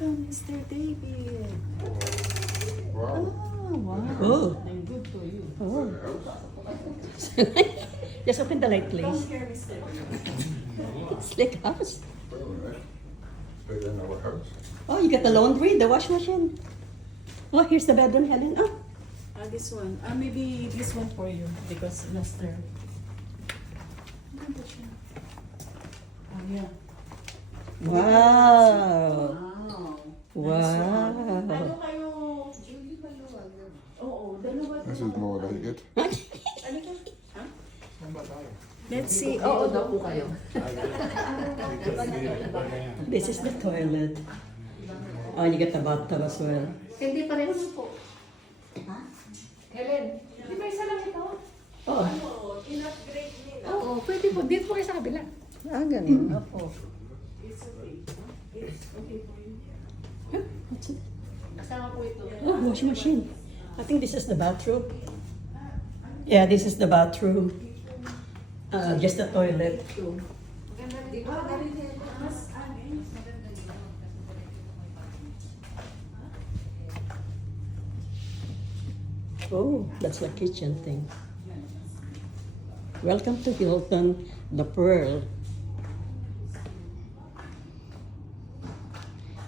welcome, Mr. David. Wow. Oh, wow. Oh. I'm good to you. Oh. Just open the light, Come please. here, Mr. David. It's like house. It's bigger than our house. Oh, you got the laundry, the wash machine. Oh, here's the bedroom, Helen. Oh. This one. Maybe this one for you because Mr. Yeah. Wow. Wow. Wow. Ano kayo? Oo, dalawa. This is more like it. Ano ka? Ha? Let's see. Oo, daw po kayo. This is the toilet. Oh, you got the bathtub as well. Hindi pareho na po. Ha? Helen, di ba isa lang ito? Oh. In-upgrade nila. Oo, pwede po. Dito po kayo sa kabila. Ah, ganun. Opo. It's okay. It's okay for you. Huh? What's it? Kasama po ito. Oh, washing machine. I think this is the bathroom. Yeah, this is the bathroom. Just the toilet. Di ba? Oh, that's the kitchen thing. Welcome to Hilton The Pearl.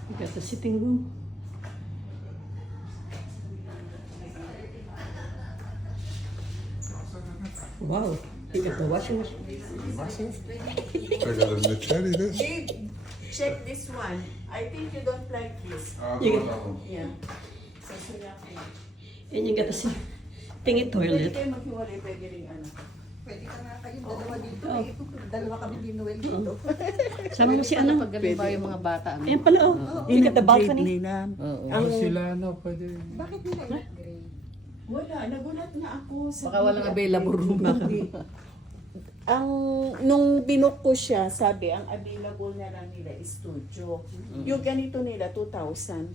You got the sitting room. Wow, you got the washing machine. Massive. Bigger than the cherry, this. Babe, check this one. I think you don't like this. You That got, one. Yeah. Sasuya ko. and you got the thingy Pwede toilet. kayo maghiwalay, pwede rin ano. Pwede ka nga kayong dalawa dito. Eh. Dalawa kami binuwel dito. Sabi mo si ano? Pag galing ba yung mga bata? Ano? Ayan pala oh. You got the balcony. Oo. Ang, Sila ano, pwede. Bakit nila i-upgrade? wala, nagulat na ako. Baka walang available room. Ang, nung binook ko siya, sabi, ang available na lang nila is studio. Yung ganito nila, 2,000.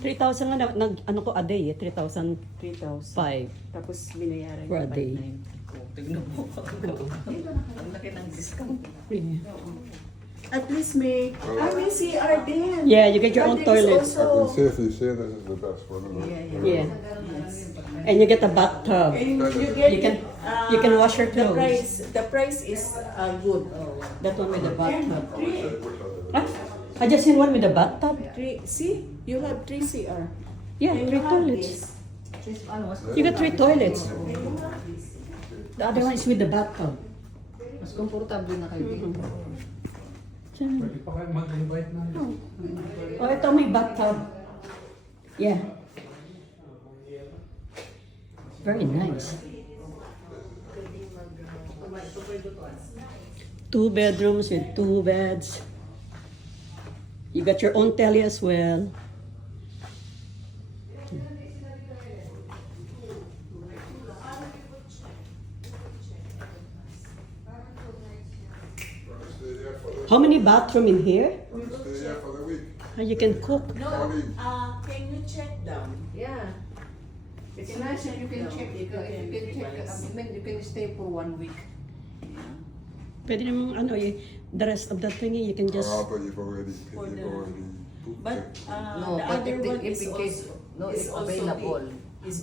3,000 nga ano ko a day eh, 3,005. 3,000. Tapos binayaran For a niya day. 5,900. Tignan mo. Ang laki ng discount. At least may CR din. Yeah, you get your own But there is toilet. I can also- safely say this is the best one. Isn't it? Yeah. And you get a bathtub. And you get You can wash your the clothes. price is good. That one with the bathtub. Three, Huh? I just seen one with a bathtub. see, you have 3 CR. Yeah, And 3 you have toilets. this. You got 3 toilets. And you have this. The other one is with the bathtub. Mas komportable na kayo dito. Pwede pa kayo mag-invite na. Oh, ito may bathtub. Yeah. Very nice. 2 bedrooms with 2 beds. You got your own telly as well. Stay there for the, How many bathroom in here? stay there for the week. You can cook. No, Morning. can you check down? Yeah. It's nice that you can check. You can stay for 1 week. Pwede namang ano eh, the rest of the thingy you can just... But you've already For the- booked But it. No, the but other if one in is case also no, is it's also available. is